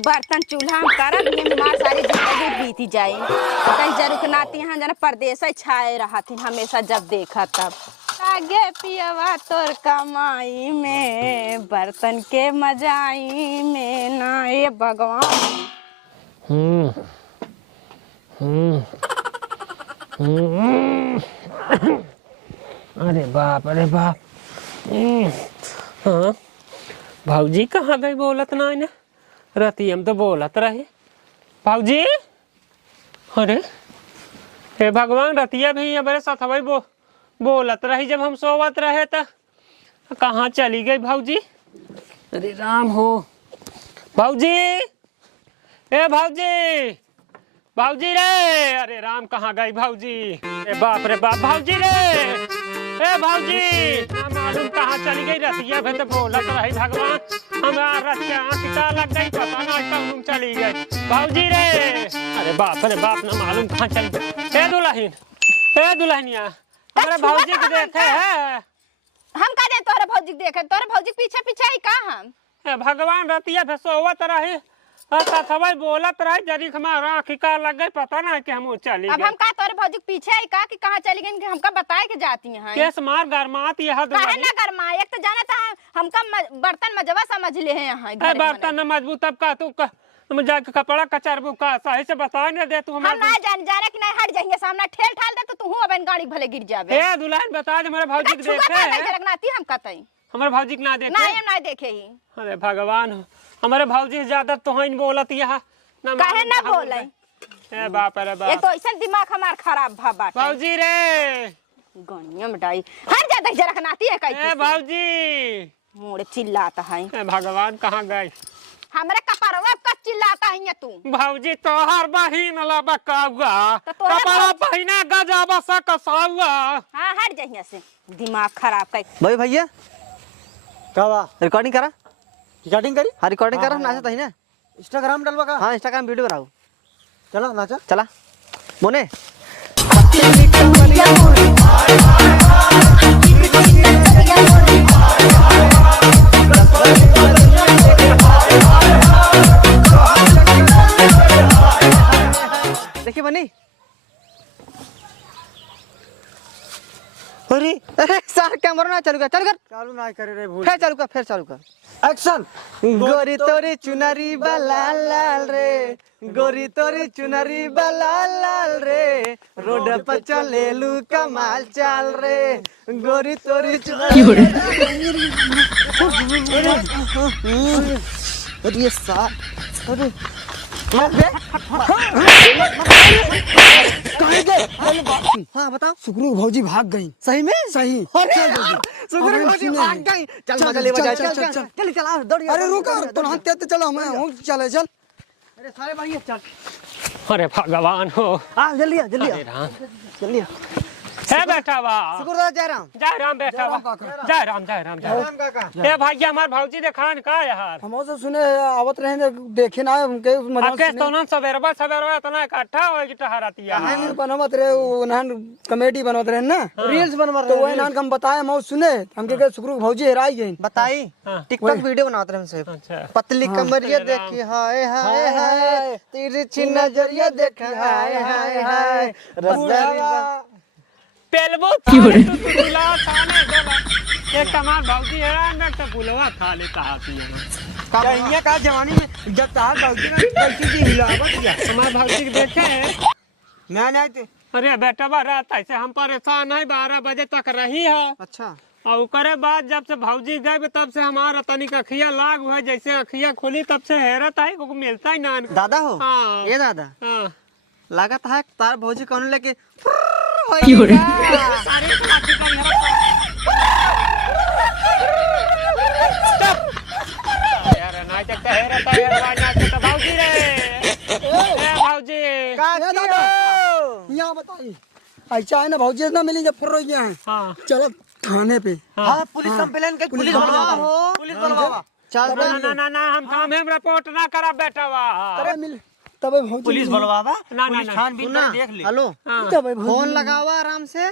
बर्तन चूल्हा हम करब ये हमार सारी जिंदगी बीती जाए। कहीं जरूर नाती यहाँ जना परदेश छाए रहती हमेशा जब देखा तब। आगे पियवा तोर कमाई में बर्तन के मजाई में ना ये भगवान। अरे बाप अरे बाप। हाँ भाऊजी कहाँ गई बोलत ना इन्हें रती हम तो बोलत रहे भाऊजी। अरे हे भगवान रतिया भी हमारे साथ भाई बोलत रही जब हम सोवत रहे तो कहाँ चली गई भाऊजी। अरे राम हो भाऊजी ए भाऊजी भाऊजी रे। अरे राम कहाँ गई भाऊजी। ए बाप रे बाप भाऊजी रे। ए भाऊजी ना मालूम कहाँ चली गई रतिया भी तो बोलत रही भगवान हमारा किता लग गई पता ना कहाँ चली गई भाऊजी रे। अरे बाप ना मालूम कहाँ चली गई। ए दुल्हनिया हमारे भाऊजी को देखे है। हम का दे तोरे भौजी देखे तोरे भौजी पीछे पीछे ही का हम। ए भगवान रतिया भी सोवत रही सवाई बोलत रही जरी हमारा आँखी का लग गई पता ना कि हम चली गई। अब हम का तोरे भौजी पीछे ही का कि कहाँ चली गई हमका बताए के जाती हैं। केस मार गरमात यह काहे ना गरमा एक तो जाना था हमका बर्तन मजवा समझ ले हैं यहाँ। बर्तन न मजबूत तब का तू जाके कपड़ा कचरबू का सही से बता न दे तू हम ना जाने कि नहीं हट जाएंगे सामने ठेल ठाल दे तो तू अपन गाड़ी भले गिर जावे। ए दुल्हन बता दे हमारे भौजी के देखे जगनाती हम कतई हमारे भौजी के ना देखे नहीं हम नहीं देखे ही। अरे भगवान हमारे भौजी ज्यादा तो ही बोलत यह ना काहे ना बोले। ए बाप रे बाप ये तो ऐसा दिमाग हमार खराब भा बात भौजी रे गनिया मिटाई हट जाता जरखनाती है कैसे। ए भौजी मोड़े चिल्लाता है। ए भगवान कहाँ गई हमरे कपड़वा का चिल्लाता है तू। भौजी तोहर बहिन ला बकाउआ कपड़ा पहिना गजाबा सा कसाउआ। हां हट जइया से दिमाग खराब कर। भाई भैया का बा रिकॉर्डिंग करा रिकॉर्डिंग करी। हाँ रिकॉर्डिंग करा नाचा तही ना इंस्टाग्राम डलवा का। हाँ इंस्टाग्राम वीडियो बनाओ चला नाचा चला मोने। देखिए बनी। अरे अरे सार कैमरा ना चालू कर चालू ना करे रे भूल फिर चालू कर एक्शन। गोरी तोरी चुनरी बला लाल रे गोरी तोरी चुनरी बला लाल रे रोड पर चले लू कमाल चाल रे गोरी तोरी चुनरी। अरे सार अरे हाँ बताओ। सुकरू भौजी भाग गई। सही में सही सुकरू भौजी भाग गई। चल ले बजा चल चला दौड़। अरे रुक तो हत्या तो चलो मैं हूं चले चल। अरे सारे भाई चल। अरे भगवान हो आ जल्दी जल्दी है बेटा वाह शुक्र जय राम बेटा वाह जय राम ए भाई हमार भौजी देखा का यार हम से सुने आवत रहे देखे ना उनके मजा के तो ना सवेरवा इतना इकट्ठा हो कि ठहरातिया बनवत रहे उन्हान कमेटी बनवत रहे ना रील्स बनवत रहे तो वही नान हम बताए हम सुने हमके के शुक्र भौजी हेराई गई बताई टिकटॉक वीडियो बनावत रहे हमसे। अच्छा पतली कमरिया देखी हाय हाय हाय तिरछी नजरिया देखी हाय हाय हाय रसदारी पेलबो थाले तू बुला थाने डोला एक तमार भौजी है ना तो बुलवा थाले कहाती है कहिया का जवानी में जब तार भौजी ने कैसी दी हिलावत किया हमार भौजी के देखे ना नहीं। अरे बेटा बा रात ऐसे हम परेशान है 12 बजे तक रही है। अच्छा और करे बाद जब से भौजी गए तब से हमारा तनिक अखिया लाग हुआ जैसे अखिया खुली तब से हैरत आई को मिलता ही ना दादा हो। हाँ। ये दादा हाँ। लागत है तार भौजी कौन लेके ऐसा है ना भौजी ना मिली जब फुर्र गया है। हाँ। चलो थाने पे। हाँ पुलिस कंप्लेन कर पुलिस बुलवावा चल ना हम काम हम रिपोर्ट ना करा बेटा वाह तबे भौजी पुलिस बुलवावा ना पुलिस छानबीन कर देख ले। हेलो तबे फोन लगावा आराम से।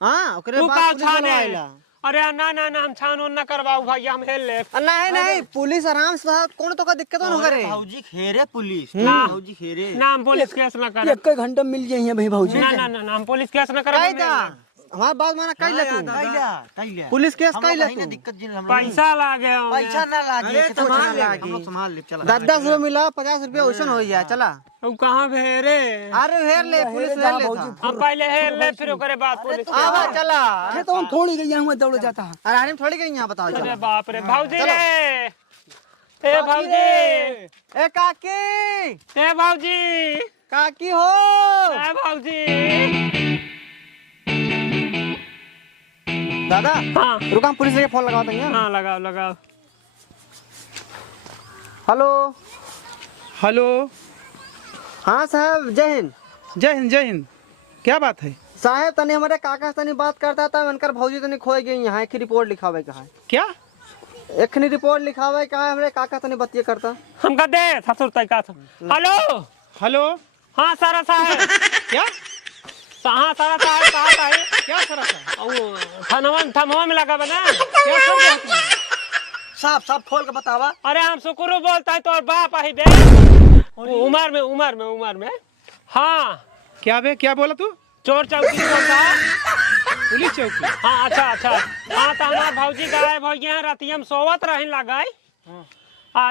हाँ ओकरे बाद पुलिस बुलवाइला अरे ना ना ना हम छान उन ना करवाऊ भैया हम हेल ले। नहीं नहीं पुलिस आराम से कौन तो का दिक्कत हो करे भाऊजी खेरे पुलिस ना भाऊजी खेरे ना हम पुलिस केस ना कर। एक घंटा मिल जाइए भाई भाऊजी। ना ना ना हम पुलिस केस ना करवाऊ। हमारा बात माना कैला तू कैला पुलिस केस कैला ना तू दिक्कत जिन हम पैसा लागे होंगे। पैसा ना लागे अरे कितना संभाल लागे ले। हम लोग संभाल ले चला 10-10 रुपये मिला 50 रुपये वैसन हो गया चला। हम कहाँ भेरे अरे हेर ले पुलिस हेर ले था। हम पहले हेल ले फिर ओकरे बाद पुलिस। आवा चला। अरे तो हम थोड़ी गई हुआ दौड़ जाता है। अरे हम थोड़ी गई यहाँ बताओ अरे चला। बाप रे भाऊजी रे ए भाऊजी ए काकी ए भाऊजी काकी हो ए भाऊजी। दादा हाँ रुका हम पुलिस के फोन लगाते हैं। हाँ लगाओ लगाओ। Hello hello. हाँ साहब जय हिंद। जय हिंद जय हिंद। क्या बात है? साहब तने हमारे काका से तनी बात करता था उनकर भौजी तनी खोए गई यहाँ एक रिपोर्ट लिखावे का है। क्या? एक रिपोर्ट लिखावे का है हमारे काका तनी बतिया करता। हमका दे ससुर तय का। Hello hello. हाँ सारा साहब। क्या? हाँ सारा साहब कहा है क्या सरा सा? थनवा में लगा बना। क्या कर रहे हो तुम? साफ साफ खोल के बतावा। अरे हम सुकुरु बोलता है तो बाप आई बे उमर में। हाँ क्या बे क्या बोला तू? चोर चौकी बोलता है। पुलिस चौकी? हाँ अच्छा हाँ तो हमार भौजी गाय भौजी रतियम सोवत रहे लगाए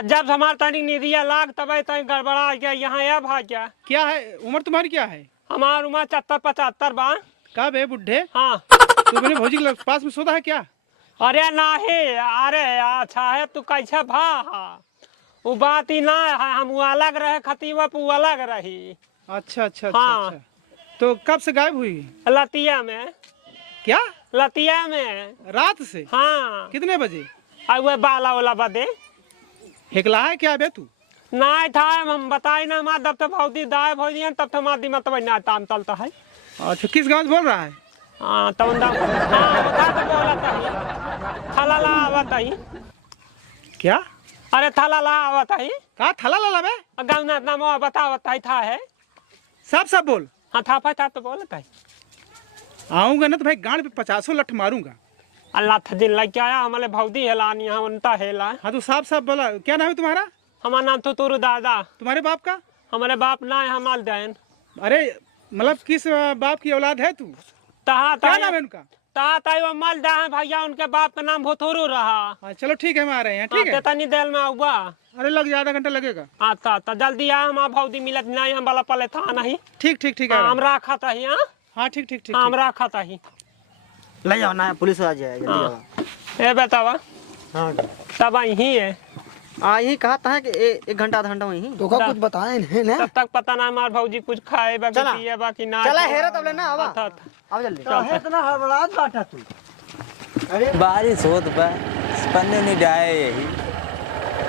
जब हमार तनिक निधिया लाग तब तनी गड़बड़ा गया यहाँ या भाग गया। क्या है उम्र तुम्हारी? क्या है? हमार उम्र 74-75 बा। का बे बुढ़े? हाँ तू मेरे भौजी के पास में सोता है क्या? अरे नहीं अरे अच्छा है तू कैसे भा वो बात ही ना है हम वो अलग रहे खतीवा वो अलग रही। अच्छा अच्छा हाँ। अच्छा। तो कब से गायब हुई? लतिया में। क्या? लतिया में रात से? हाँ। कितने बजे? वो बाला वाला बदे हेकला है क्या बे तू? नहीं था हम बताई ना हमारा दब तक भौजी दाए भौजी तब तो हमारा दिमाग तब ना ताम चलता है। अच्छा किस गाँव से बोल रहा है? हाँ तो बोला थाला ला आवत ही। क्या? अरे थाला ला आवत ही कहा थला ला बे? गाँव ना नाम बतावत है था है। सब सब बोल। हाँ था तो बोलता है। आऊंगा ना तो भाई गांड पे 50 लठ मारूंगा। अल्लाह थजिन लग के आया हमारे भौजी हेला यहाँ उनता हेला। हाँ तो साफ साफ बोला। क्या नाम है तुम्हारा? हमारा नाम तो तुरु दादा। तुम्हारे बाप का? हमारे बाप ना है हमाल दैन। अरे मतलब किस बाप की औलाद है तू? तहा क्या नाम है उनका? तहा वो मल दा है भैया उनके बाप का नाम भोथुरु रहा। हाँ चलो ठीक है हम आ रहे हैं। ठीक है। तनी देर में आऊगा। अरे लग जाए आधा घंटा लगेगा। अच्छा तो जल्दी आ हमारा भौजी मिलत नहीं हम वाला पले था नहीं। ठीक ठीक ठीक है। हम रखा था ही। हाँ ठीक ठीक ठीक। हम रखा था ही। ले जाओ ना पुलिस आ जाए जल्दी आओ। ए बतावा हाँ तब यही है। यही कहा था कि एक घंटा आधा घंटा वहीं तो का कुछ बताए नहीं ना। तब तक पता ना हमार भौजी कुछ खाए बाकी चला। पिए बाकी ना। चला हेरा तब लेना आवा था। आओ जल्दी। इतना हड़बड़ाहट बाटा तू। बारिश होत बा पन्ने नहीं डाए यही।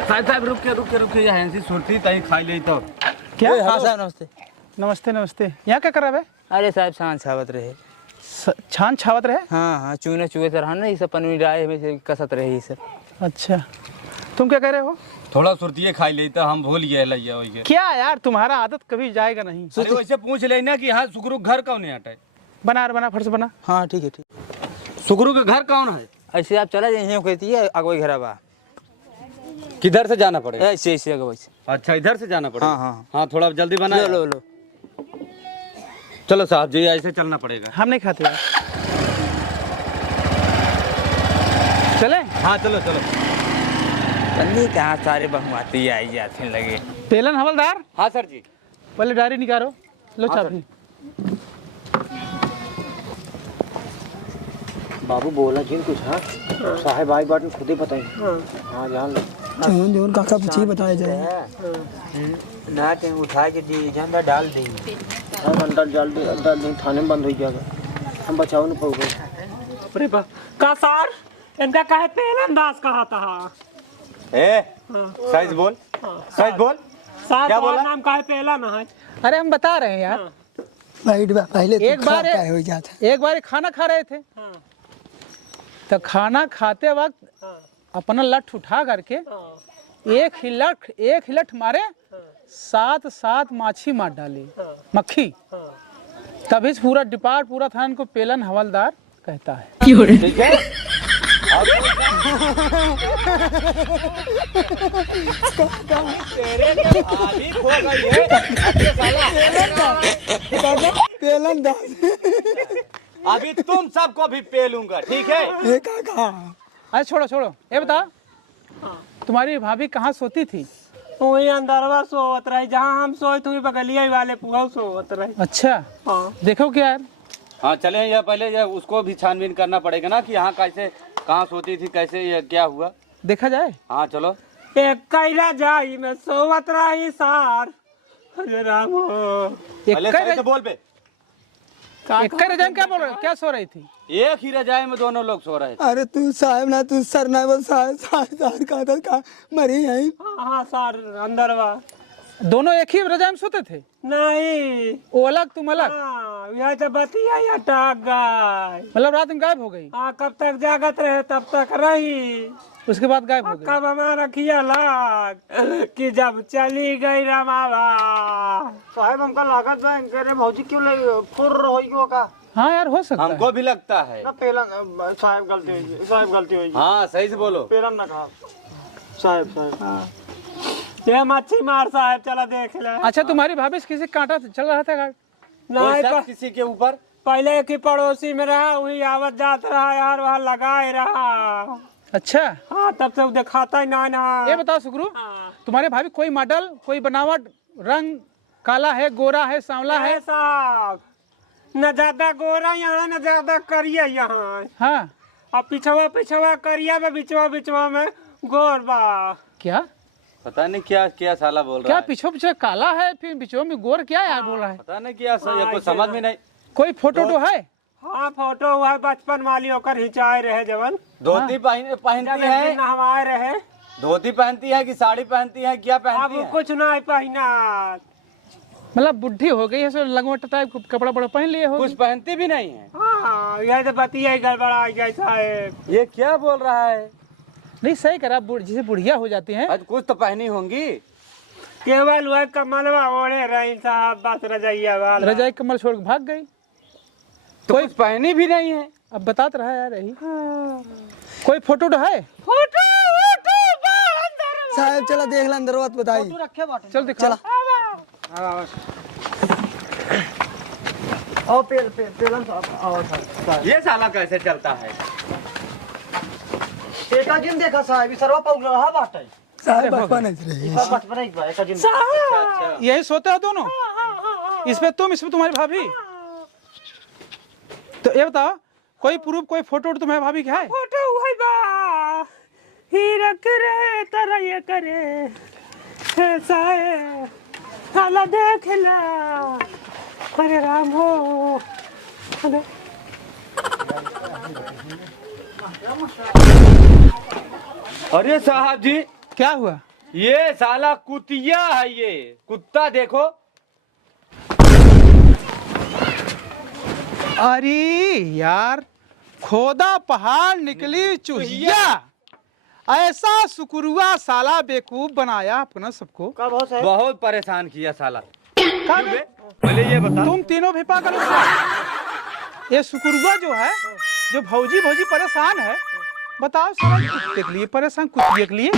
साहब रुक के यहाँ से सुरती तई खाई ले तो। क्या? हाँ साहब नमस्ते। नमस्ते नमस्ते। यहाँ क्या कर रहा है? अरे साहब सांझ छावत रहे। छान छावत रहे? हाँ चूने चूहे से रहना ये सब पन्नी डाए हमें से कसत रहे ये सब। अच्छा तुम क्या कह रहे हो? थोड़ा सुरती खाई ले तो हम भूल गए लइया ओई के। क्या यार तुम्हारा आदत कभी जाएगा नहीं। अरे वैसे पूछ लेना कि हाँ सुगरू घर कौन है हटे। बना फर्श बना। हाँ ठीक है ठीक। सुगरू का घर कौन है? ऐसे आप चला जाइए कहती है अगवई घर बा। किधर से जाना पड़ेगा? ऐसे ऐसे अगवई से। अच्छा इधर से जाना पड़ेगा। हाँ। हाँ थोड़ा जल्दी बना। लो चलो साहब जी ऐसे चलना पड़ेगा। हम नहीं खाते यार। चले? हाँ चलो पन्नी कहाँ सारे बहुमाती आई जाते लगे। पेलन हवलदार। हाँ सर जी। पहले डायरी निकालो। लो चाबी। बाबू बोला जिन कुछ हाँ साहेब आई बात में खुद ही बताइए। हाँ जान लो जोन काका पूछिए बताया जाए। ना टे उठा के दी झंडा डाल दी। अंदर डाल दी थाने में बंद हो जाएगा हम बचाओ नहीं पाओगे। अरे बा का सर इनका कहे पेलंदाज कहा था। साइज बोल। साहब क्या बोला? नाम कहे पेला ना है। अरे हम बता रहे हैं यार। पहले एक बार हो जाता। एक बार खाना खा रहे थे तो खाना खाते वक्त अपना लठ उठा करके एक ही लठ मारे 7 माछी मार डाली मक्खी। तभी पूरा डिपार्ट पूरा थाना को पेलन हवलदार कहता है। ठीक है आधी खो गई है अबे साला। पेलन दास अभी तुम सबको भी पेलूंगा, ठीक है? ए काका अरे छोड़ो छोड़ो, ये बता तुम्हारी भाभी कहाँ सोती थी? वही अंदरवा सोवत रही जहाँ हम सोए तुम बगलिया वाले पुआ सोवत रही। अच्छा हाँ देखो क्या यार, हाँ चले, ये पहले ये उसको भी छानबीन करना पड़ेगा ना कि यहाँ कैसे, कहाँ सोती थी, कैसे, ये क्या हुआ। देखा जाए। हाँ चलो। एक कैला जाई में सोवत रही सार। अरे राम हो। पहले सही से बोल बे। एक रजाई में क्या बोल रहे, क्या सो रही थी? एक ही रजाई में दोनों लोग सो रहे थे। अरे तू साहब ना, तू सर ना, वो साहब कहा था का मरी है। हाँ सार अंदरवा। दोनों एक ही रजाई में सोते थे? नहीं वो अलग तुम अलग? हाँ यह तो बतिया या टाक गई। मतलब रात में गायब हो गई? हाँ कब तक जागत रहे तब तक रही, उसके बाद गायब हो गई। कब हमारा किया लाग कि जब चली गई रमावा। साहब हमका लागत बा इनके रे भौजी क्यों लगे फुर होई क्यों का? हाँ यार हो सकता है। हमको भी लगता है। ना पेलन साहब गलती हुई, साहब गलती हुई। हाँ सही से बोलो। पेलन ना कहा साहब। ये मच्छी मार साहब, चला देख ले। अच्छा तुम्हारी भाभी से किसी कांटा चल रहा था? नहीं कोई शक किसी के ऊपर? पहले की पड़ोसी में रहा, वही आवत जात रहा यार, वहाँ लगाए रहा। अच्छा हाँ तब से वो दिखाता ही ना। ये बताओ सुगरू, तुम्हारे भाभी कोई मॉडल, कोई बनावट, रंग काला है, गोरा है, सांवला है? साहब न ज्यादा गोरा यहाँ न ज्यादा करिया यहाँ। हाँ अब पिछवा करिया में बिचवा में गोर बा। क्या पता नहीं क्या क्या साला बोल रहा क्या है। पीछे काला है फिर बीचों में गोर, क्या यार बोल रहा है? पता नहीं क्या सही है, कुछ समझ में नहीं। कोई फोटो तो है? हाँ फोटो हुआ बचपन वाली होकर हिंचाए रहे जवन। धोती पहनती है? नहवाए रहे। धोती पहनती है कि साड़ी पहनती है, क्या पहनती अब है? कुछ नहीं पहना। मतलब बुढ़ी हो गई है, सो लंगोटा टाइप कपड़ा बड़ा पहन लिए हो। कुछ पहनती भी नहीं है। हाँ यह तो बतिया गड़बड़ा जैसा है। ये क्या बोल रहा है? नहीं सही करा, जिसे बुढ़िया हो जाती हैं। आज कुछ तो पहनी होंगी। केवल वह कमलवा ओढ़े रही साहब, बस रजाइया वाला। रजाई कमर छोड़ के भाग गई। तो कुछ पहनी भी नहीं है। अब बतात रहा यार यही। कोई फोटो तो है? साहब चला देख ला अंदर, बात बताई। चल दिखा। आओ पेलन साहब आओ साहब। ये साला कैसे चलता है? एका जिन देखा साहब सरवा पौग रहा बाटे। साहब बचपन है बचपन एक बार एका जिन। अच्छा यही सोते हो दोनों? इसमें तुम, इसमें तुम्हारी भाभी। तो ये बताओ कोई प्रूफ, कोई फोटो तुम्हारी भाभी क्या है? फोटो हुई बा हीरा करे तरह ये करे ऐसा है साला देख ला। अरे राम हो। अरे अरे साहब जी, क्या हुआ? ये साला कुतिया है, ये कुत्ता देखो। अरे यार, खोदा पहाड़ निकली चूहिया, ऐसा सुकुरुआ साला बेवकूफ बनाया अपना सबको। बहुत परेशान किया साला। कहाँ क्यों बे? पहले ये बता। तुम तीनों भिपा करो। ये सुकुरुआ जो है, जो भौजी परेशान है, बताओ साला कुत्ते के लिए परेशान, कुतिये के लिए।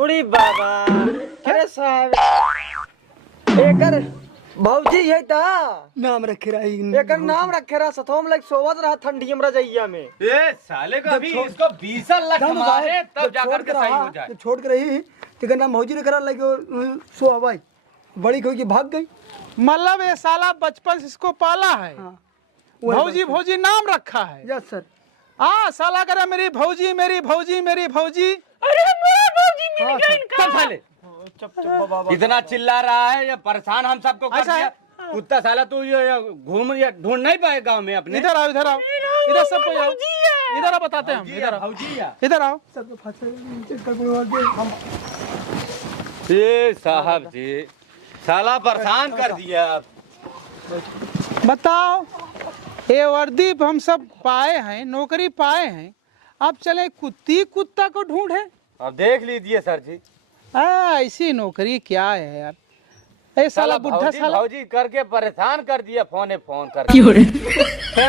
उड़ी बाबा अरे साहब एकर भौजी है ता नाम रखे रही। एकर नाम रखे रहा सथोम लाइक सोवत रहा ठंडी में रजैया में। ये साले का अभी इसको 20 लाख मारे तब जाकर के सही हो जाए। छोड़ के रही तेकर नाम भौजी ने करा लगे सो भाई बड़ी कोई की भाग गई। मतलब ये साला बचपन से इसको पाला है। भौजी नाम रखा है। Yes sir. हाँ साला करा मेरी भौजी, मेरी भौजी, मेरी भौजी। अरे मेरा भौजी मिल गई इनका। चल साले, इतना चिल्ला रहा है, ये परेशान हम सबको कर ऐसा दिया। कुत्ता साला तू ये घूम ये ढूंढ नहीं पाए गांव में अपने। इधर आओ, इधर आओ, इधर सब कोई आओ, इधर आओ, बताते हैं हम। इधर आओ, भौजिया। इधर आओ। सब फंसे। ये साहब जी साला परेशान कर दिया। बताओ, ये वर्दी हम सब पाए हैं, नौकरी पाए हैं, अब चले कुत्ता को ढूंढे। अब देख लीजिए सर जी, ऐसी नौकरी क्या है यार। ए साला बुढ़ा साला भौजी करके परेशान कर दिया, फोन कर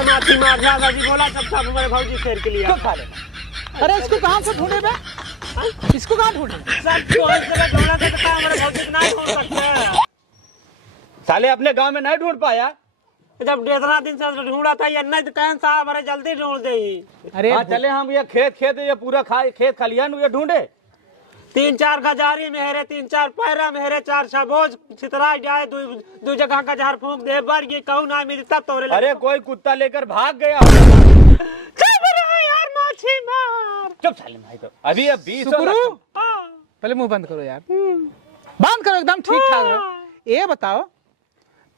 माथी मार जा जी बोला तब तक हमारे भौजी शेर के लिए। साले अरे इसको कहाँ से ढूंढे बे? इसको कहाँ ढूंढे? सब कौन से ढूंढा था तो हमारे भौजी को नहीं ढूंढ सकते। साले अपने गांव में नहीं ढूंढ पाया। जब इतना दिन से ढूंढा था ये नहीं तो कहन साहब अरे जल्दी ढूंढ दे। अरे हाँ चले हम ये खेत ये पूरा खेत खलियान ये ढूंढे। 3-4 गजारी मेहरे 3-4 पैरा मेहरे 4 छबोज छितरा जाए दो जगह का झाड़ फूंक दे बर ये कहूं ना मिली तब तोरे अरे कोई कुत्ता लेकर भाग गया। चुप रहो यार माछी मार। चुप साले भाई तो अभी अब 20 सुकुरू, पहले मुंह बंद करो यार, बंद करो एकदम ठीक ठाक रहो। ये बताओ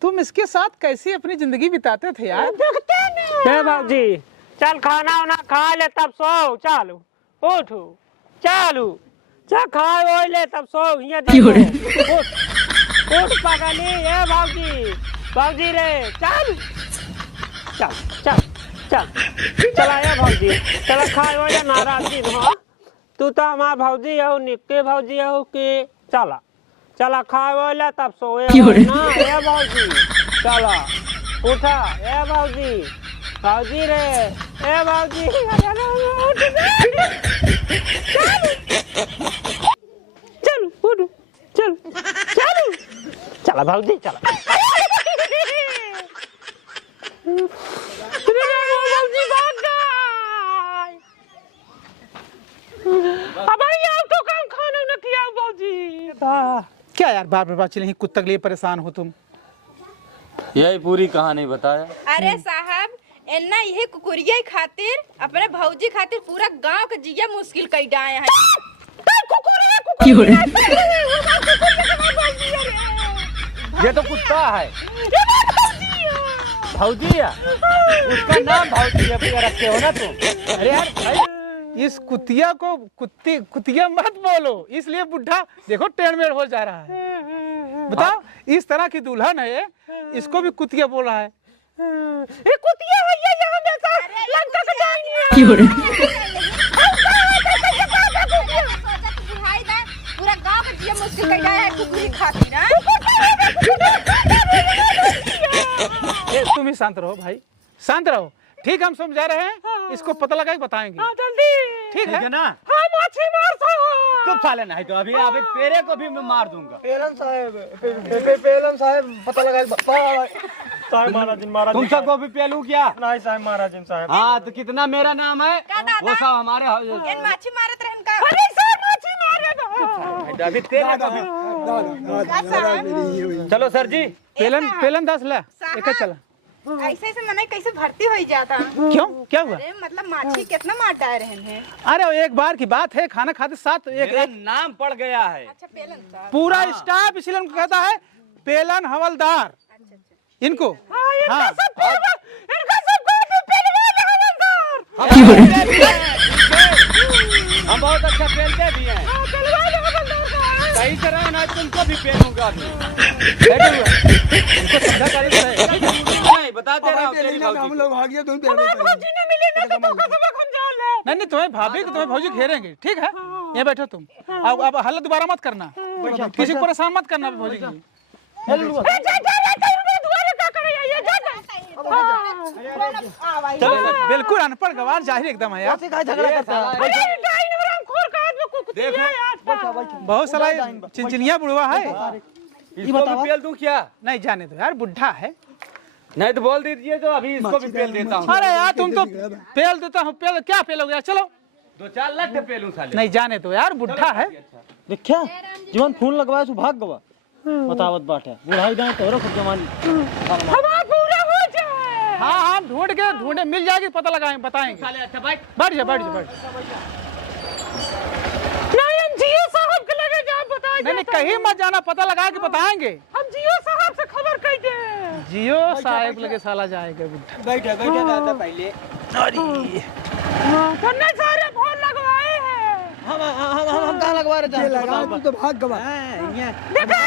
तुम इसके साथ कैसे अपनी जिंदगी बिताते थे यार? भाजी चल खाना वाना खा ले तब सो। चलो उठो चलो चल खाए वो ले तब सो। उठ पगली ये भाजी रे चल चल चल चल चला ये भाजी चल खाए वो नाराज दिन हो तू तो हमार भाजी हो निक्के भाजी हो के चला चला खाए वो ले तब सोए ना ये भाजी चला उठा ए भाजी रे ए भाजी चल उठ चल चल चला भाजी चला भाजी भाग गए। अब आओ तो काम खाना न किया भाजी। क्या यार बार बार चले ही कुत्ते के लिए परेशान हो तुम? यही पूरी कहानी बताया। अरे साहब एन्ना यही कुकुरिया खातिर अपने भौजी खातिर पूरा गांव के जिया मुश्किल कई डाए हैं। ये तो कुत्ता है भौजी है उसका नाम भौजी है रखे हो ना तुम। अरे यार भाई इस कुतिया को कुतिया मत बोलो, इसलिए बुढ़ा देखो टेढ़मेढ़ हो जा रहा है। बताओ इस तरह की दुल्हन है ये, इसको भी कुतिया बोल रहा है। ये कुतिया है ये यहाँ बेटा लंका से जाएंगे। पूरा गांव के जिया मुश्किल कई डाए हैं कुकुरी खातिर ना। तुम ही शांत रहो भाई, शांत रहो। ठीक हम समझा रहे हैं, इसको पता लगा के बताएंगे। जल्दी ठीक है ना। हाँ माछी मार चुप साले नहीं तो अभी तेरे को भी मैं मार दूंगा। पेलन साहब पता लगा तुम सबको भी पेलू क्या? नहीं साहब महाराज साहब। हाँ तो कितना मेरा नाम है वो सब हमारे इन माछी मारत रहन का। अरे सर माछी मारे अभी तेरे को भी। चलो सर जी पेलन 10 ला एक चला। ऐसे ऐसे मने कैसे भर्ती हो जाता। क्यों क्या हुआ? अरे मतलब माछी कितना मार डाए रहन है। अरे एक बार की बात है, खाना खाते साथ मेरा नाम पड़ गया है। अच्छा पेलन साहब पूरा स्टाफ इसलिए उनको कहता है पेलन हवलदार। इनको हाँ हम बहुत अच्छा पेलते भी हैं। सही से रहो ना तुमको भी पेलूंगा। नहीं बता दे रहा हूँ हम लोग भाग गए तुम नहीं तुम्हें भाभी को तुम्हें भौजी घेरेंगे। ठीक है ये बैठो तुम। अब हल्ला दोबारा मत करना, किसी को परेशान मत करना भौजी की। बिल्कुल अनपढ़ गवार जाहिर एकदम है यार। बहुत सारा चिंचनिया बुढ़वा है। इसको भी पेल दूं क्या? नहीं जाने दो यार, बुढ़ा है। नहीं तो बोल दीजिए तो अभी इसको भी पेल देता हूँ। अरे यार तुम तो पेल देता हूँ, पेल क्या पेलोगे यार? चलो 2-4 लाख पेलूं साले। नहीं जाने दो यार, बुढ़ा है। देखा जीवन फोन लगवाए तू भाग गवा बतावत बाटे बुढ़ाई दाए तोरो खुद जमानी। हाँ हाँ ढूंढे मिल जाएगी, पता लगाएंगे बताएंगे। साले अच्छा बैठ बैठ जा। नहीं कहीं मत जाना, पता लगा के बताएंगे। हम जियो साहब से खबर कह दे। जियो साहब लगे साला जाएगा बुढ़ा। बैठे दादा पहले। कन्ने सारे फोन लगवाए हैं। हम कहाँ लगवा रहे थे? तू तो भाग गवा। देखा